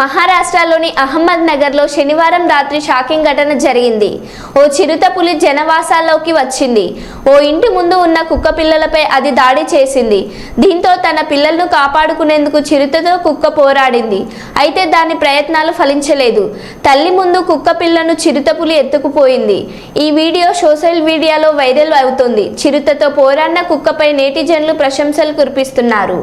మహారాష్ట్రలోని అహ్మద్ నగర్లో శనివారం రాత్రి షాకింగ్ ఘటన జరిగింది. ఓ చిరుతపులి జనవాసాల్లోకి వచ్చింది. ఓ ఇంటి ముందు ఉన్న కుక్క పిల్లలపై అది దాడి చేసింది. దీంతో తన పిల్లలను కాపాడుకునేందుకు చిరుతతో కుక్క పోరాడింది. అయితే దాని ప్రయత్నాలు ఫలించలేదు. తల్లి ముందు కుక్క పిల్లను చిరుతపులి ఎత్తుకుపోయింది. ఈ వీడియో సోషల్ మీడియాలో వైరల్ అవుతోంది. చిరుతతో పోరాడిన కుక్కపై నెటిజన్లు ప్రశంసలు కురిపిస్తున్నారు.